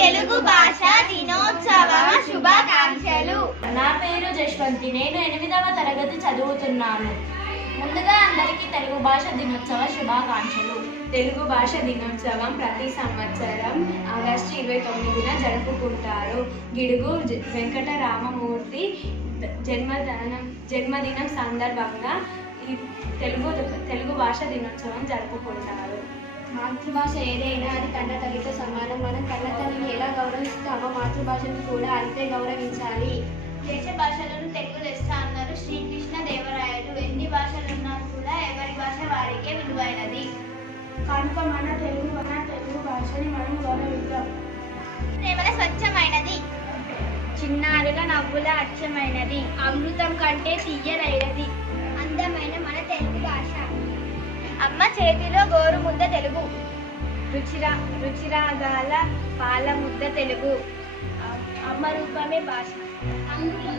తెలుగు భాష దినోత్సవ శుభాకాంక్షలు. నా పేరు జశ్వంతి. నేను 8వ తరగతి చదువుతున్నాను. ముందుగా అందరికీ తెలుగు భాష దినోత్సవ శుభాకాంక్షలు. తెలుగు భాష దినోత్సవం ప్రతి సంవత్సరం ఆగస్టు 29న జరుపుకుంటారు. గిడుగు వెంకటరామమూర్తి జన్మదినం సందర్భంగా ఈ తెలుగు భాష దినోత్సవం జరుపుకుంటారు. మాతృభాష ఏదైనా అది కన్న తల్లితో సమానం. మనం కన్న తల్లిని ఎలా గౌరవిస్తామో మాతృభాషను కూడా అంతే గౌరవించాలి. దేశ భాషలను తెలుగు లెస్స అన్నారు శ్రీకృష్ణ దేవరాయలు. ఎన్ని భాషలున్నా కూడా ఎవరి భాష వారికే విలువైనది కనుక మన తెలుగు భాషని మనం గౌరవిద్దాం. ప్రేమల స్వచ్ఛమైనది, చిన్నారుల నవ్వుల అచ్చమైనది, అమృతం కంటే తీయరైనది, అందమైన మన తెలుగు భాష. అమ్మ చేతిలో గోరు ముద్ద తెలుగు, రుచిరాగాల పాల ముద్ద తెలుగు, అమ్మ రూపమే భాష. అందులో